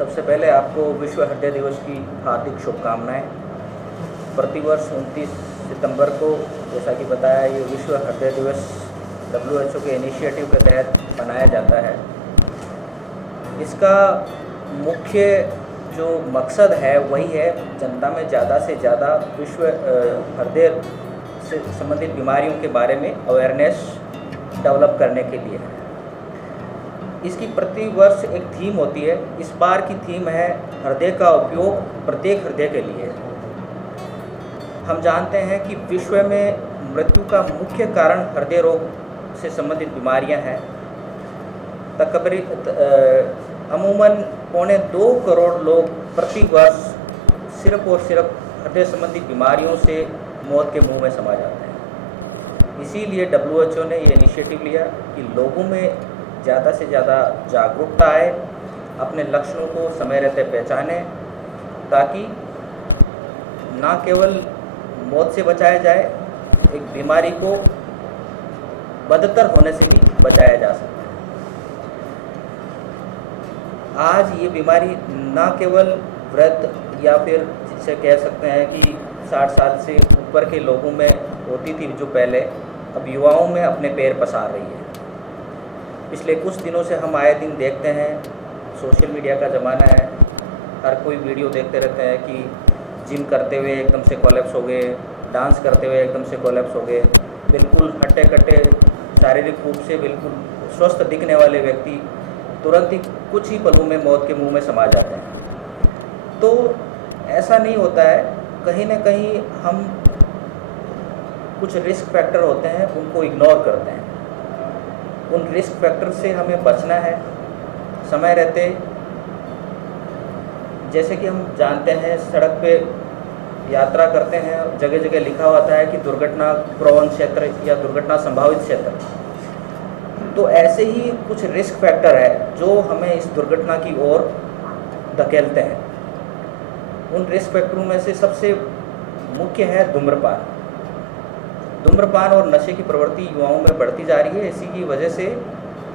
सबसे पहले आपको विश्व हृदय दिवस की हार्दिक शुभकामनाएं। प्रतिवर्ष 29 सितंबर को जैसा कि बताया, ये विश्व हृदय दिवस WHO के इनिशिएटिव के तहत मनाया जाता है। इसका मुख्य जो मकसद है वही है जनता में ज़्यादा से ज़्यादा विश्व हृदय से संबंधित बीमारियों के बारे में अवेयरनेस डेवलप करने के लिए है। इसकी प्रति वर्ष एक थीम होती है। इस बार की थीम है हृदय का उपयोग प्रत्येक हृदय के लिए। हम जानते हैं कि विश्व में मृत्यु का मुख्य कारण हृदय रोग से संबंधित बीमारियां हैं। अमूमन 2.25 करोड़ लोग प्रति वर्ष सिर्फ और सिर्फ हृदय संबंधी बीमारियों से मौत के मुंह में समा जाते हैं। इसीलिए WHO ने ये इनिशिएटिव लिया कि लोगों में ज़्यादा से ज़्यादा जागरूकता आए, अपने लक्षणों को समय रहते पहचानें, ताकि ना केवल मौत से बचाया जाए, एक बीमारी को बदतर होने से भी बचाया जा सकता है। आज ये बीमारी ना केवल वृद्ध या फिर जिसे कह सकते हैं कि 60 साल से ऊपर के लोगों में होती थी जो पहले, अब युवाओं में अपने पैर पसार रही है। पिछले कुछ दिनों से हम आए दिन देखते हैं, सोशल मीडिया का ज़माना है, हर कोई वीडियो देखते रहते हैं कि जिम करते हुए एकदम से कोलैप्स हो गए, डांस करते हुए एकदम से कोलैप्स हो गए। बिल्कुल हट्टे कट्टे शारीरिक रूप से बिल्कुल स्वस्थ दिखने वाले व्यक्ति तुरंत ही कुछ ही पलों में मौत के मुंह में समा जाते हैं। तो ऐसा नहीं होता है, कहीं ना कहीं हम कुछ रिस्क फैक्टर होते हैं उनको इग्नोर करते हैं। उन रिस्क फैक्टर से हमें बचना है समय रहते। जैसे कि हम जानते हैं, सड़क पे यात्रा करते हैं, जगह जगह लिखा होता है कि दुर्घटना प्रवण क्षेत्र या दुर्घटना संभावित क्षेत्र। तो ऐसे ही कुछ रिस्क फैक्टर है जो हमें इस दुर्घटना की ओर धकेलते हैं। उन रिस्क फैक्टरों में से सबसे मुख्य है धूम्रपान। धूम्रपान और नशे की प्रवृत्ति युवाओं में बढ़ती जा रही है। इसी की वजह से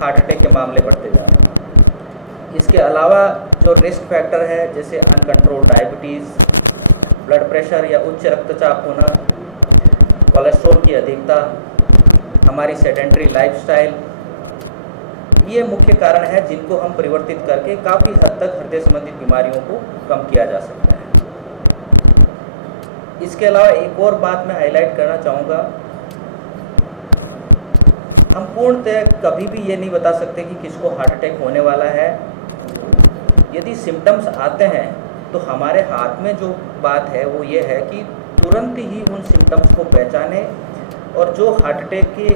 हार्ट अटैक के मामले बढ़ते जा रहे हैं। इसके अलावा जो रिस्क फैक्टर है, जैसे अनकंट्रोल्ड डायबिटीज़, ब्लड प्रेशर या उच्च रक्तचाप होना, कोलेस्ट्रॉल की अधिकता, हमारी सेडेंटरी लाइफस्टाइल, ये मुख्य कारण है जिनको हम परिवर्तित करके काफ़ी हद तक हृदय संबंधित बीमारियों को कम किया जा सकता है। इसके अलावा एक और बात मैं हाईलाइट करना चाहूँगा, हम पूर्णतः कभी भी ये नहीं बता सकते कि किसको हार्ट अटैक होने वाला है। यदि सिम्टम्स आते हैं तो हमारे हाथ में जो बात है वो ये है कि तुरंत ही उन सिम्टम्स को पहचाने, और जो हार्ट अटैक के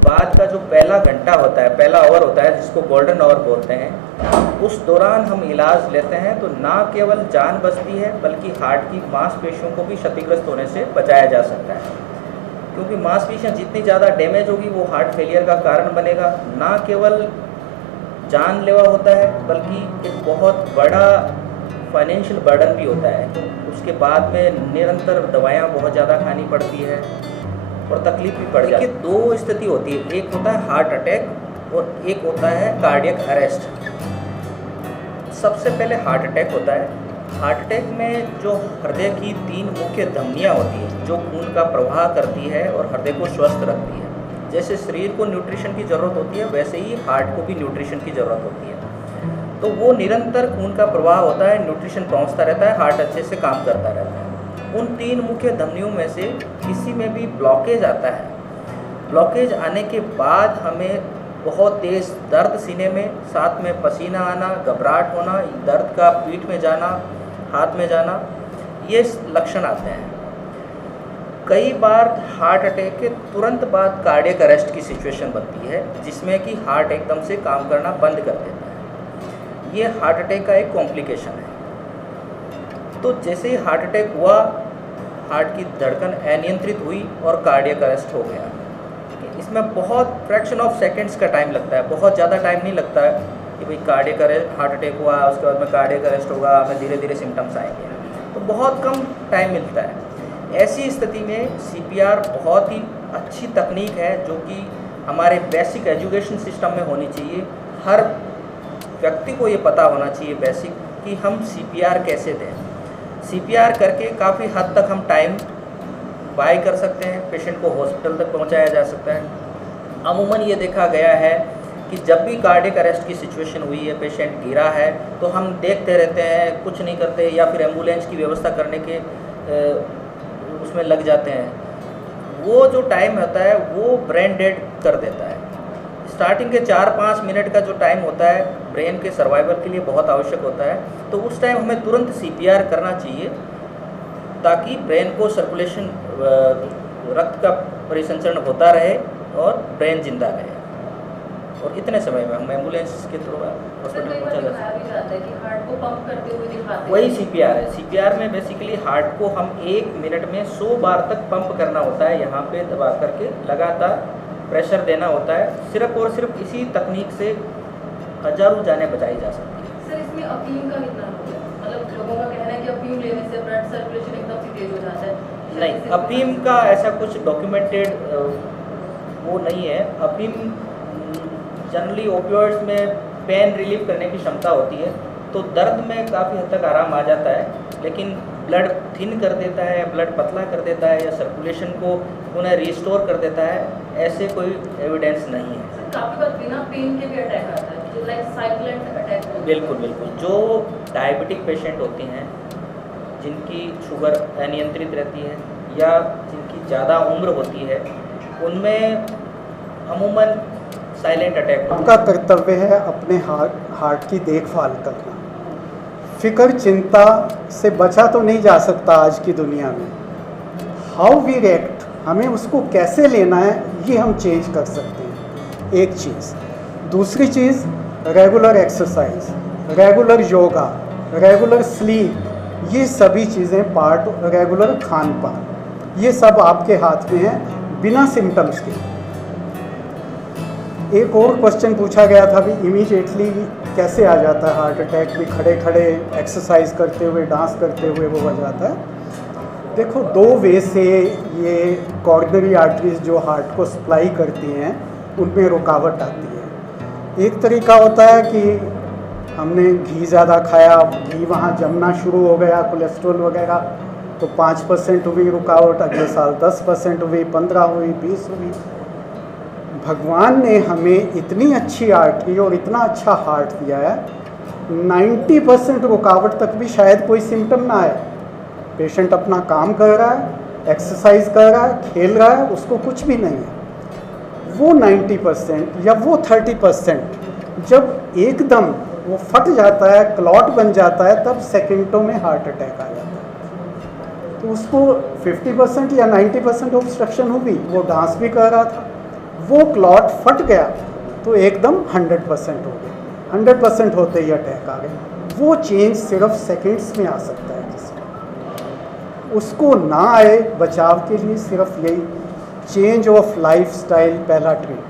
बाद का जो पहला घंटा होता है, पहला आवर होता है, जिसको गोल्डन आवर बोलते हैं, उस दौरान हम इलाज लेते हैं तो ना केवल जान बचती है बल्कि हार्ट की मांसपेशियों को भी क्षतिग्रस्त होने से बचाया जा सकता है। क्योंकि मांसपेशियां जितनी ज़्यादा डैमेज होगी वो हार्ट फेलियर का कारण बनेगा। ना केवल जानलेवा होता है बल्कि एक बहुत बड़ा फाइनेंशियल बर्डन भी होता है। तो उसके बाद में निरंतर दवाइयाँ बहुत ज़्यादा खानी पड़ती है और तकलीफ भी पड़ जाती है। दो स्थिति होती है, एक होता है हार्ट अटैक और एक होता है कार्डियक अरेस्ट। सबसे पहले हार्ट अटैक होता है। हार्ट अटैक में जो हृदय की 3 मुख्य धमनियाँ होती हैं जो खून का प्रवाह करती है और हृदय को स्वस्थ रखती है। जैसे शरीर को न्यूट्रिशन की ज़रूरत होती है, वैसे ही हार्ट को भी न्यूट्रिशन की ज़रूरत होती है। तो वो निरंतर खून का प्रवाह होता है, न्यूट्रिशन पहुँचता रहता है, हार्ट अच्छे से काम करता रहता है। उन 3 मुख्य धमनियों में से किसी में भी ब्लॉकेज आता है। ब्लॉकेज आने के बाद हमें बहुत तेज़ दर्द सीने में, साथ में पसीना आना, घबराहट होना, दर्द का पीठ में जाना, हाथ में जाना, ये लक्षण आते हैं। कई बार हार्ट अटैक के तुरंत बाद कार्डियक अरेस्ट की सिचुएशन बनती है, जिसमें कि हार्ट एकदम से काम करना बंद कर देता है। ये हार्ट अटैक का एक कॉम्प्लिकेशन है। तो जैसे ही हार्ट अटैक हुआ, हार्ट की धड़कन अनियंत्रित हुई और कार्डियक अरेस्ट हो गया। इसमें बहुत फ्रैक्शन ऑफ सेकंड्स का टाइम लगता है, बहुत ज़्यादा टाइम नहीं लगता है कि भाई कार्डियक अरेस्ट, हार्ट अटैक हुआ, उसके बाद में कार्डियक अरेस्ट होगा, हमें धीरे धीरे सिम्टम्स आएंगे, तो बहुत कम टाइम मिलता है। ऐसी स्थिति में CPR बहुत ही अच्छी तकनीक है जो कि हमारे बेसिक एजुकेशन सिस्टम में होनी चाहिए। हर व्यक्ति को ये पता होना चाहिए बेसिक कि हम सीपीआर कैसे दें। सीपीआर करके काफ़ी हद तक हम टाइम बाय कर सकते हैं, पेशेंट को हॉस्पिटल तक पहुंचाया जा सकता है। अमूमन ये देखा गया है कि जब भी कार्डियक अरेस्ट की सिचुएशन हुई है, पेशेंट गिरा है, तो हम देखते रहते हैं, कुछ नहीं करते, या फिर एम्बुलेंस की व्यवस्था करने के उसमें लग जाते हैं। वो जो टाइम होता है वो ब्रेन डेड कर देता है। स्टार्टिंग के 4-5 मिनट का जो टाइम होता है ब्रेन के सर्वाइवल के लिए बहुत आवश्यक होता है, तो उस टाइम हमें तुरंत सीपीआर करना चाहिए ताकि ब्रेन को सर्कुलेशन, रक्त का परिसंचरण होता रहे और ब्रेन जिंदा रहे। और इतने समय में हम एम्बुलेंस के थ्रू हॉस्पिटल पहुँचा जा सकते हैं। वही सीपीआर है। सीपीआर में बेसिकली हार्ट को हम 1 मिनट में 100 बार तक पंप करना होता है, यहाँ पे दबा करके लगातार प्रेशर देना होता है। सिर्फ और सिर्फ इसी तकनीक से हजारों जानें बचाई जा सकती है। सर, इसमें अफीम का कितना रोल है? मतलब लोगों का कहना है कि अफीम लेने से ब्लड सर्कुलेशन एकदम से तेज हो जाता है। नहीं, अफीम का ऐसा कुछ डॉक्यूमेंटेड वो नहीं है। अफीम जनरली ओपियोइड्स में पेन रिलीफ करने की क्षमता होती है, तो दर्द में काफ़ी हद तक आराम आ जाता है, लेकिन ब्लड थिन कर देता है, ब्लड पतला कर देता है, या सर्कुलेशन को उन्हें रिस्टोर कर देता है, ऐसे कोई एविडेंस नहीं है। काफ़ी बार बिना पेन के भी अटैक आता है, जो लाइक साइलेंट अटैक। बिल्कुल बिल्कुल। जो डायबिटिक पेशेंट होती हैं, जिनकी शुगर अनियंत्रित रहती है या जिनकी ज़्यादा उम्र होती है, उनमें अमूमन साइलेंट अटैक उनका कर्तव्य है अपने हार्ट की देखभाल करना। फिक्र चिंता से बचा तो नहीं जा सकता आज की दुनिया में। हाउ वी रिएक्ट, हमें उसको कैसे लेना है, ये हम चेंज कर सकते हैं, एक चीज़। दूसरी चीज़, regular exercise, regular yoga, regular sleep, ये सभी चीज़ें पार्ट, रेगुलर खान पान, ये सब आपके हाथ में है बिना सिम्टम्स के। एक और क्वेश्चन पूछा गया था भी, इमीडिएटली कैसे आ जाता है हार्ट अटैक, भी खड़े खड़े एक्सरसाइज करते हुए, डांस करते हुए वो हो जाता है। देखो, 2 वे से ये कॉर्नरी आर्टरीज जो हार्ट को सप्लाई करती हैं, उनमें रुकावट आती है। एक तरीका होता है कि हमने घी ज़्यादा खाया, घी वहाँ जमना शुरू हो गया, कोलेस्ट्रॉल वगैरह, तो 5% हुई रुकावट, अगले साल 10% हुई, 15 हुई, 20 हुई। भगवान ने हमें इतनी अच्छी आर्टरी और इतना अच्छा हार्ट दिया है, 90% रुकावट तक भी शायद कोई सिम्टम ना आए। पेशेंट अपना काम कर रहा है, एक्सरसाइज कर रहा है, खेल रहा है, उसको कुछ भी नहीं है। वो 90% या वो 30% जब एकदम वो फट जाता है, क्लॉट बन जाता है, तब सेकेंडों में हार्ट अटैक आ जाता है। तो उसको 50% या 90% ऑब्स्ट्रक्शन हुई, वो डांस भी कर रहा था, वो क्लॉट फट गया तो एकदम 100% हो गया, 100% होते ही अटैक आ गया। वो चेंज सिर्फ सेकंड्स में आ सकता है किसी, उसको ना आए बचाव के लिए सिर्फ यही चेंज ऑफ लाइफस्टाइल पहला ट्रीटमेंट।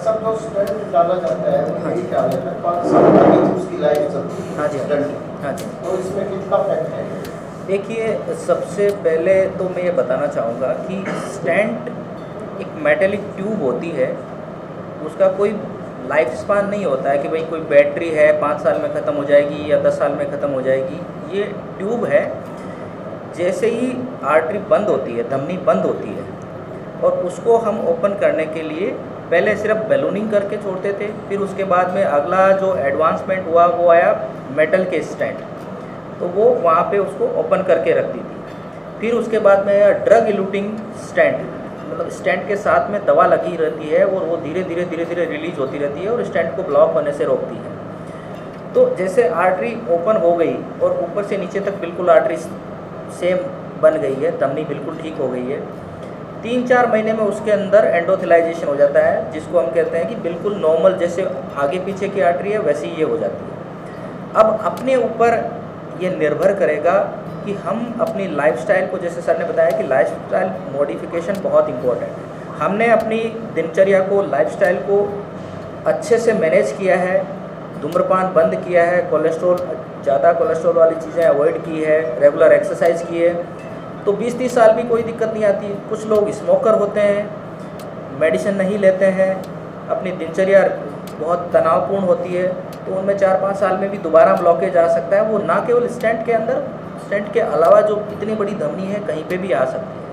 सब जो स्टेंट डाला जाता है, वही क्या है, 5 साल तक उसकी लाइफ चलती है। हाँ जी, हाँ जी। तो इसमें कितना फैक्ट है? देखिए, सबसे पहले तो मैं ये बताना चाहूँगा कि स्टेंट एक मेटेलिक ट्यूब होती है, उसका कोई लाइफ स्पान नहीं होता है कि भाई कोई बैटरी है 5 साल में ख़त्म हो जाएगी या 10 साल में ख़त्म हो जाएगी। ये ट्यूब है, जैसे ही आर्टरी बंद होती है, धमनी बंद होती है, और उसको हम ओपन करने के लिए पहले सिर्फ बैलूनिंग करके छोड़ते थे, फिर उसके बाद में अगला जो एडवांसमेंट हुआ वो आया मेटल के स्टेंट, तो वो वहाँ पे उसको ओपन करके रख दी थी। फिर उसके बाद में ड्रग इलूटिंग स्टेंट, मतलब स्टेंट के साथ में दवा लगी रहती है और वो धीरे धीरे रिलीज होती रहती है और स्टेंट को ब्लॉक होने से रोकती है। तो जैसे आर्टरी ओपन हो गई और ऊपर से नीचे तक बिल्कुल आर्टरी सेम बन गई है, धमनी बिल्कुल ठीक हो गई है, 3-4 महीने में उसके अंदर एंडोथेलाइजेशन हो जाता है, जिसको हम कहते हैं कि बिल्कुल नॉर्मल जैसे आगे पीछे की आर्टरी है वैसे ही ये हो जाती है। अब अपने ऊपर ये निर्भर करेगा कि हम अपनी लाइफस्टाइल को, जैसे सर ने बताया कि लाइफस्टाइल मॉडिफिकेशन बहुत इम्पोर्टेंट है, हमने अपनी दिनचर्या को, लाइफस्टाइल को अच्छे से मैनेज किया है, धूम्रपान बंद किया है, ज़्यादा कोलेस्ट्रॉल वाली चीज़ें अवॉइड की है, रेगुलर एक्सरसाइज की है, तो 20-30 साल भी कोई दिक्कत नहीं आती। कुछ लोग स्मोकर होते हैं, मेडिसिन नहीं लेते हैं, अपनी दिनचर्या बहुत तनावपूर्ण होती है तो उनमें 4-5 साल में भी दोबारा ब्लॉकेज आ सकता है। वो ना केवल स्टेंट के अंदर, स्टेंट के अलावा जो इतनी बड़ी धमनी है कहीं पे भी आ सकती है।